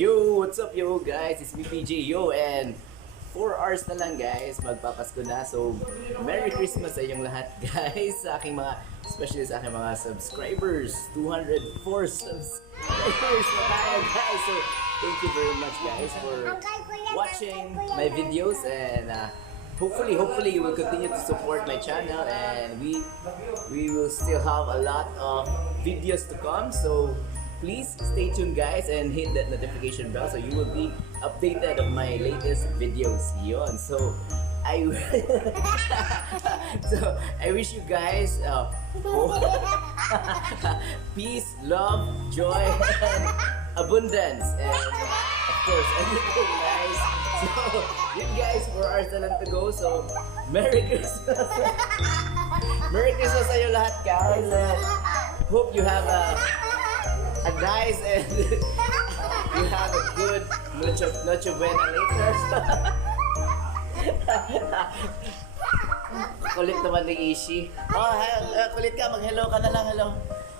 Yo, what's up yo guys? It's me PJ yo and 4 hours na lang guys, magpapasko na. So, Merry Christmas sa inyong lahat guys, sa aking mga, especially sa aking mga subscribers. 204 subscribers na tayo guys. So, thank you very much guys for watching my videos and hopefully you will continue to support my channel and we will still have a lot of videos to come. So please stay tuned guys and hit that notification bell so you will be updated on my latest videos. Yon. So I wish you guys peace, love, joy, and abundance, and of course everything nice. So yun guys, 4 hours na lang to go. So Merry Christmas. Merry Christmas sa iyo lahat guys, and hope you have a nice and you have a good Noche Buena later. Kulit naman ni Ishi. Oh, kulit ka, mag-hello ka na lang,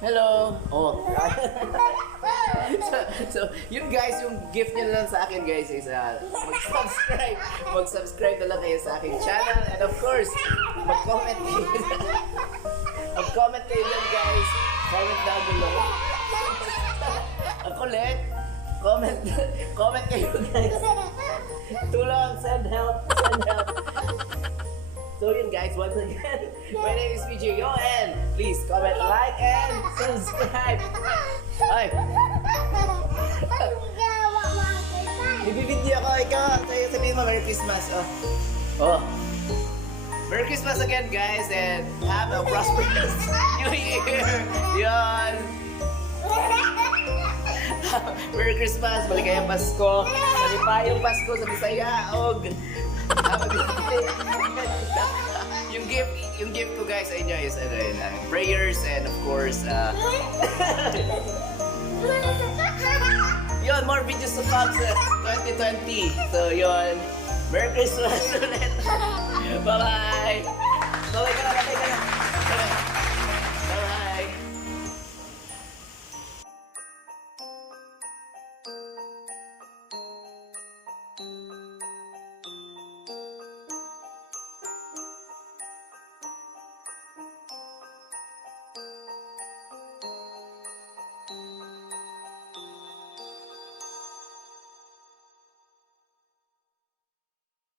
hello. Oh. So, yun guys, yung gift nyo lang sa akin guys is mag-subscribe na lang kayo sa aking channel, and of course, mag-comment kayo lang guys. Comment down below. Ang kulit. Comment kayo guys. Tulong, send help. So yun guys, once again, my name is PJ Yo and please comment, like, and subscribe. Ay! Ibibidyo ko, ikaw. Sabihin mo, Merry Christmas. Oh. Merry Christmas again guys and have a prosperous New Year. Yan. Merry Christmas, maligayang Pasko. Malipayong Pasko sa Bisaya. Yung gift ko guys sa inyo is prayers and of course yun, more videos to come sa 2020. So yun, Merry Christmas ulit. Bye-bye. Bye-bye ka na.